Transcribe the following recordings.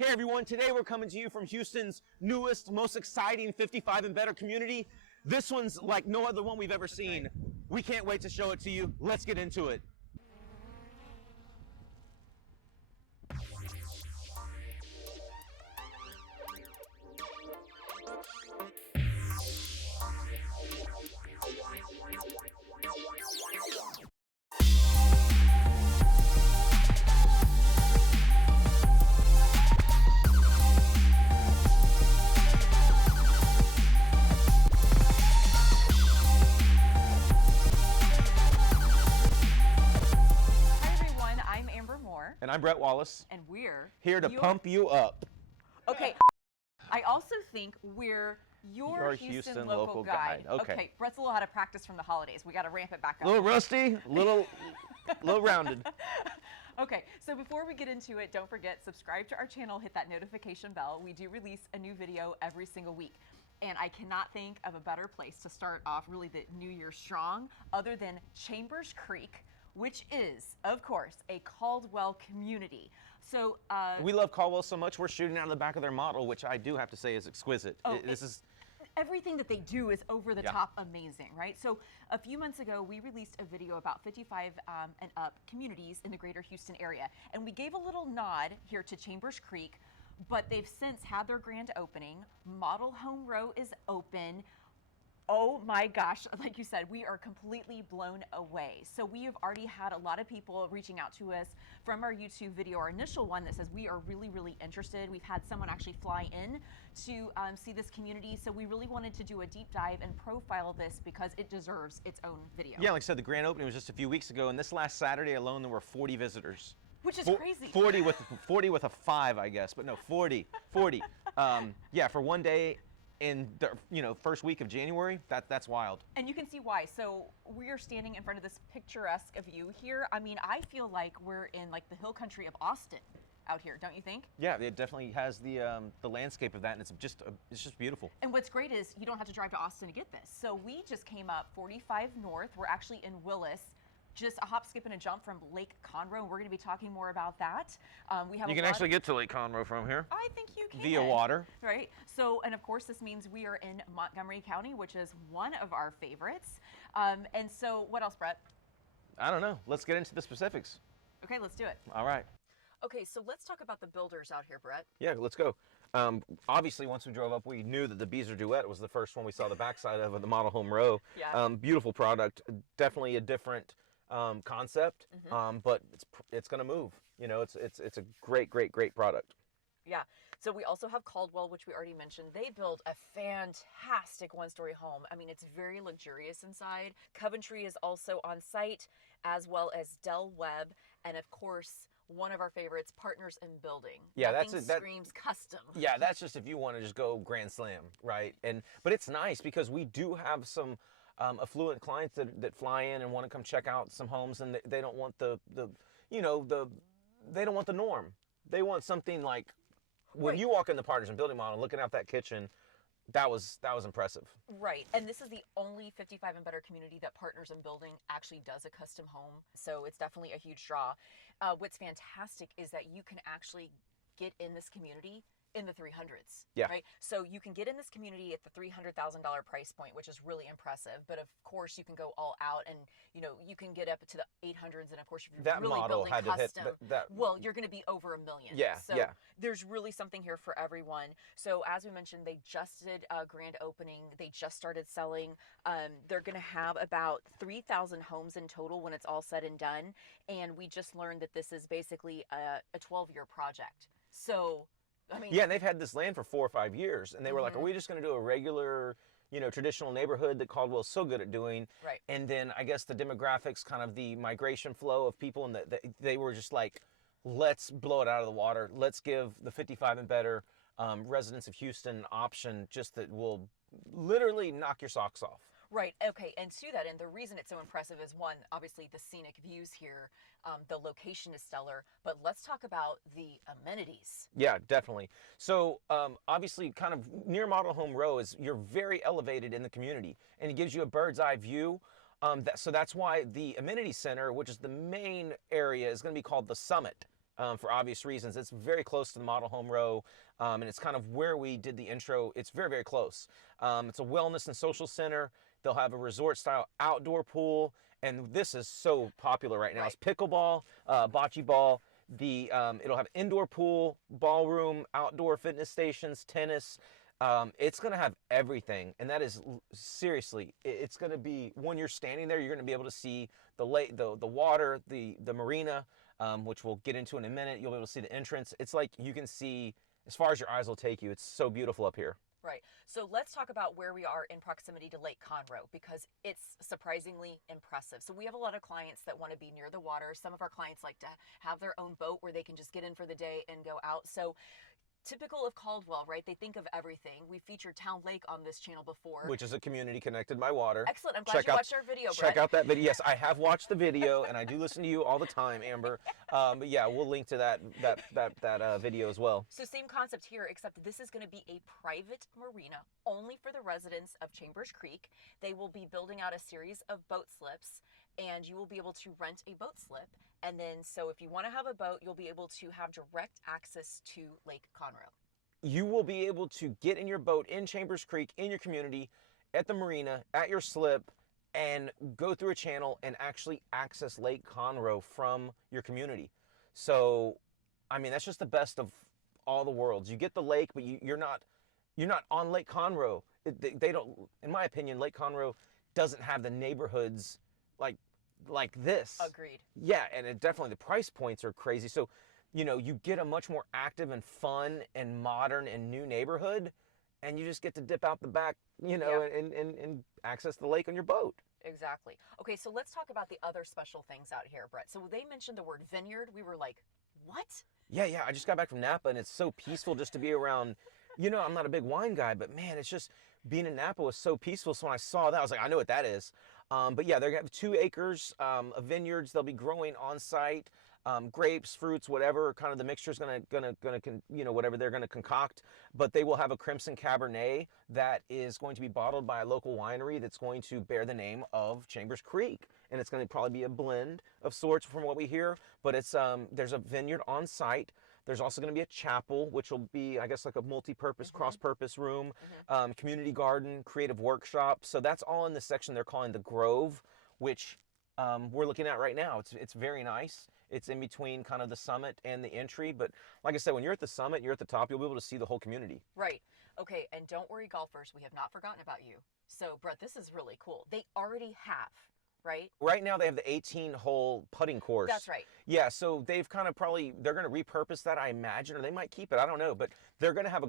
Hey everyone, today we're coming to you from Houston's newest, most exciting 55 and better community. This one's like no other one we've ever seen. We can't wait to show it to you. Let's get into it. And I'm Bret Wallace. And we're here to pump you up. Okay. I also think we're your Houston local guide. Okay. Bret's a little out of practice from the holidays. We got to ramp it back up. A little rusty, little rounded. Okay, so before we get into it, don't forget, subscribe to our channel, hit that notification bell. We do release a new video every single week. And I cannot think of a better place to start off really the New Year strong other than Chambers Creek, which is, of course, a Caldwell community. So we love Caldwell so much, we're shooting out of the back of their model, which I do have to say is exquisite. This is everything that they do is over the top amazing, right? So a few months ago, we released a video about 55 and up communities in the greater Houston area. And we gave a little nod here to Chambers Creek, but they've since had their grand opening. Model Home Row is open. Oh my gosh, like you said, we are completely blown away. So we have already had a lot of people reaching out to us from our YouTube video, our initial one that says we are really, really interested. We've had someone actually fly in to see this community. So we really wanted to do a deep dive and profile this because it deserves its own video. Yeah, like I said, the grand opening was just a few weeks ago, and this last Saturday alone, there were 40 visitors. Which is crazy. 40 with a 5, I guess, but no, 40. Yeah, for one day. In the first week of January, that's wild. And you can see why. So we are standing in front of this picturesque view here. I mean, I feel like we're in like the hill country of Austin out here, don't you think? Yeah, it definitely has the landscape of that, and it's just beautiful. And what's great is you don't have to drive to Austin to get this. So we just came up 45 North. We're actually in Wallace. Just a hop, skip, and a jump from Lake Conroe, and we're going to be talking more about that. You can actually get to Lake Conroe from here. I think you can. Via water. Right. So, and of course, this means we are in Montgomery County, which is one of our favorites. And so, what else, Bret? I don't know. Let's get into the specifics. Okay, let's do it. All right. Okay, so let's talk about the builders out here, Bret. Yeah, let's go. Obviously, once we drove up, we knew that the Beezer Duet was the first one we saw the backside of the Model Home Row. Yeah. Beautiful product. Definitely a different concept, but it's going to move. You know, it's a great product. Yeah. So we also have Caldwell, which we already mentioned. They build a fantastic one-story home. I mean, it's very luxurious inside. Coventry is also on site, as well as Del Webb, and of course, one of our favorites, Partners in Building. Yeah, that screams custom. Yeah, that's just if you want to just go grand slam, right? But it's nice because we do have some affluent clients that fly in and want to come check out some homes, and they don't want they don't want the norm. They want something like when you walk in the Partners in Building model, looking out that kitchen, that was impressive. Right, and this is the only 55 and better community that Partners in Building actually does a custom home, so it's definitely a huge draw. What's fantastic is that you can actually get in this community in the 300s. Yeah. Right. So you can get in this community at the $300,000 price point, which is really impressive. But of course, you can go all out, and you can get up to the 800s. And of course, if you're that really model building had custom, to hit well, you're going to be over $1 million. Yeah. So there's really something here for everyone. So as we mentioned, they just did a grand opening. They just started selling. They're going to have about 3,000 homes in total when it's all said and done. And we just learned that this is basically a 12-year project. So. I mean, yeah, and they've had this land for 4 or 5 years, and they were like, are we just going to do a regular, traditional neighborhood that Caldwell's so good at doing? Right. And then I guess the demographics, kind of the migration flow of people, and they were just like, let's blow it out of the water. Let's give the 55 and better residents of Houston an option just that will literally knock your socks off. Right. Okay. And to that end, the reason it's so impressive is, one, obviously the scenic views here. The location is stellar. But let's talk about the amenities. Yeah, definitely. So obviously, kind of near Model Home Row is you're very elevated in the community, and it gives you a bird's eye view. So that's why the amenity center, which is the main area, is going to be called the Summit. for obvious reasons. It's very close to the model home row, and it's kind of where we did the intro. It's very, very close. It's a wellness and social center. They'll have a resort-style outdoor pool, and this is so popular right now. Right. It's pickleball, bocce ball. It'll have indoor pool, ballroom, outdoor fitness stations, tennis. It's going to have everything, and that is seriously. It's going to be, when you're standing there, you're going to be able to see the lake, the water, the marina, which we'll get into in a minute. You'll be able to see the entrance. It's like you can see as far as your eyes will take you. It's so beautiful up here. Right. So let's talk about where we are in proximity to Lake Conroe, because it's surprisingly impressive. So we have a lot of clients that want to be near the water. Some of our clients like to have their own boat where they can just get in for the day and go out. So typical of Caldwell, right? They think of everything. We featured Town Lake on this channel before. Which is a community connected by water. Excellent. I'm glad you watched our video, Bret. Check out that video. Yes, I have watched the video, and I do listen to you all the time, Amber. But yeah, we'll link to that video as well. So same concept here, except this is going to be a private marina only for the residents of Chambers Creek. They will be building out a series of boat slips, and you will be able to rent a boat slip. And then, so if you want to have a boat, you'll be able to have direct access to Lake Conroe. You will be able to get in your boat in Chambers Creek, in your community, at the marina, at your slip, and go through a channel and actually access Lake Conroe from your community. So, I mean, that's just the best of all the worlds. You get the lake, but you're not on Lake Conroe. They don't, in my opinion, Lake Conroe doesn't have the neighborhoods like this. Agreed. Yeah, and definitely the price points are crazy. So, you know, you get a much more active and fun and modern and new neighborhood, and you just get to dip out the back, you know, and access the lake on your boat. Exactly. Okay, so let's talk about the other special things out here, Bret. So they mentioned the word vineyard. We were like, what? Yeah, I just got back from Napa, and it's so peaceful just to be around. You know, I'm not a big wine guy, but man, it's just, being in Napa was so peaceful. So when I saw that, I was like, I know what that is. But yeah, they're gonna have 2 acres of vineyards. They'll be growing on site, grapes, fruits, whatever kind of the mixture is gonna you know, whatever they're gonna concoct. But they will have a Crimson Cabernet that is going to be bottled by a local winery that's going to bear the name of Chambers Creek, and it's going to probably be a blend of sorts from what we hear. But it's there's a vineyard on site. There's also going to be a chapel, which will be, I guess, like a multi-purpose, cross-purpose room, community garden, creative workshop. So that's all in the section they're calling the Grove, which we're looking at right now. It's very nice. It's in between kind of the summit and the entry. But like I said, when you're at the summit, you're at the top, you'll be able to see the whole community. Right. Okay, and don't worry, golfers, we have not forgotten about you. So, Bret, this is really cool. They already have, right? Right now they have the 18-hole putting course. That's right. Yeah, so they've kind of they're going to repurpose that, I imagine, or they might keep it. I don't know, but they're going to have a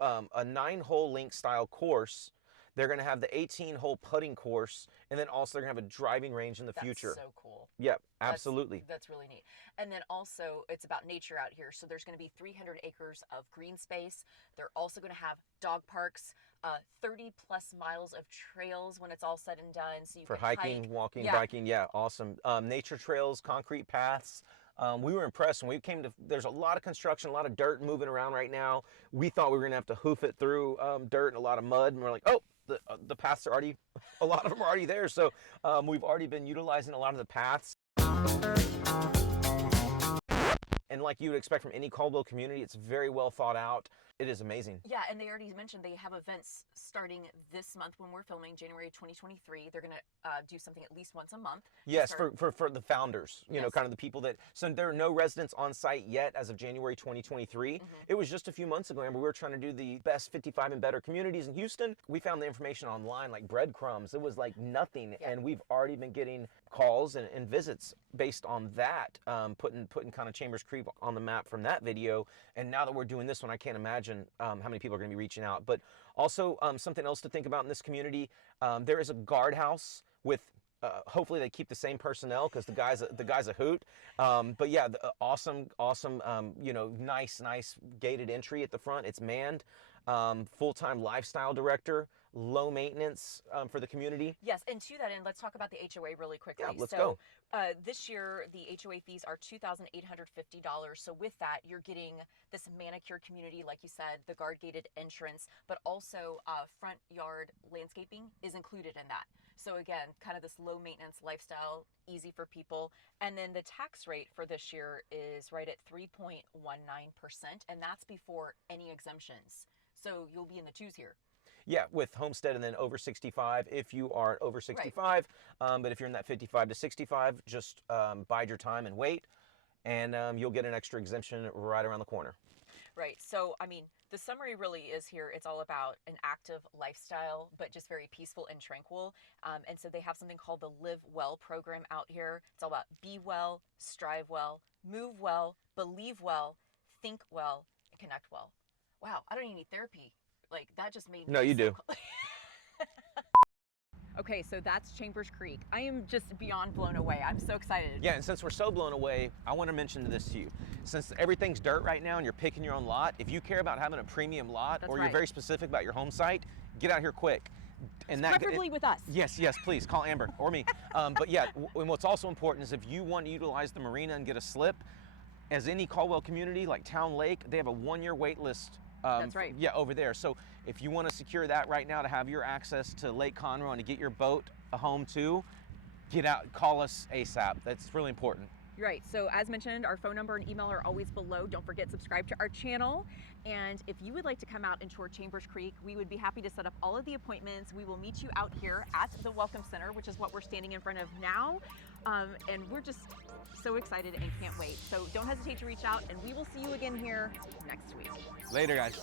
a 9-hole link style course. They're going to have the 18-hole putting course, and then also they're going to have a driving range in the future. That's so cool. Yep, absolutely. That's really neat. And then also, it's about nature out here. So there's going to be 300 acres of green space. They're also going to have dog parks, 30 plus miles of trails when it's all said and done. So you for can hiking, hike, walking, biking, yeah, awesome. Nature trails, concrete paths. We were impressed when we came to, there's a lot of construction, a lot of dirt moving around right now. We thought we were going to have to hoof it through dirt and a lot of mud, and we're like, oh, the paths are already, a lot of them are already there. So we've already been utilizing a lot of the paths. And like you would expect from any Caldwell community, it's very well thought out. It is amazing. Yeah, and they already mentioned they have events starting this month when we're filming, January 2023. They're going to do something at least once a month. Yes, for the founders, you know, kind of the people that, so there are no residents on site yet as of January 2023. It was just a few months ago, and we were trying to do the best 55 and better communities in Houston. We found the information online like breadcrumbs. It was like nothing, and we've already been getting calls and visits based on that, putting kind of Chambers Creek on the map from that video. And now that we're doing this one, I can't imagine how many people are going to be reaching out. But also something else to think about in this community, there is a guardhouse with hopefully they keep the same personnel because the guy's a hoot. But yeah, awesome you know, nice gated entry at the front. It's manned. Full-time lifestyle director, low maintenance for the community. Yes, and to that end, let's talk about the HOA really quickly. Yeah, let's go. This year, the HOA fees are $2,850. So with that, you're getting this manicure community, like you said, the guard-gated entrance, but also front yard landscaping is included in that. So again, kind of this low maintenance lifestyle, easy for people. And then the tax rate for this year is right at 3.19%, and that's before any exemptions. So you'll be in the twos here. Yeah, with homestead and then over 65 if you are over 65. But if you're in that 55 to 65, just bide your time and wait, and you'll get an extra exemption right around the corner. Right. So, I mean, the summary really is here. It's all about an active lifestyle, but just very peaceful and tranquil. And so they have something called the Live Well program out here. It's all about be well, strive well, move well, believe well, think well, and connect well. Wow, I don't even need therapy. Like, that just made me No, you do. Okay, so that's Chambers Creek. I am just beyond blown away. I'm so excited. Yeah, and since we're so blown away, I want to mention this to you. Since everything's dirt right now and you're picking your own lot, if you care about having a premium lot, That's or right. you're very specific about your home site, get out here quick. And Preferably with us. Yes, please call Amber or me. But yeah, and what's also important is if you want to utilize the marina and get a slip, as any Caldwell community like Town Lake, they have a 1-year wait list. That's right. Yeah, over there. So if you want to secure that right now to have your access to Lake Conroe and to get your boat a home too, get out, call us ASAP. That's really important. Right. So as mentioned, our phone number and email are always below. Don't forget, subscribe to our channel. And if you would like to come out and tour Chambers Creek, we would be happy to set up all of the appointments. We will meet you out here at the Welcome Center, which is what we're standing in front of now. And we're just so excited and can't wait. So don't hesitate to reach out, and we will see you again here next week. Later, guys.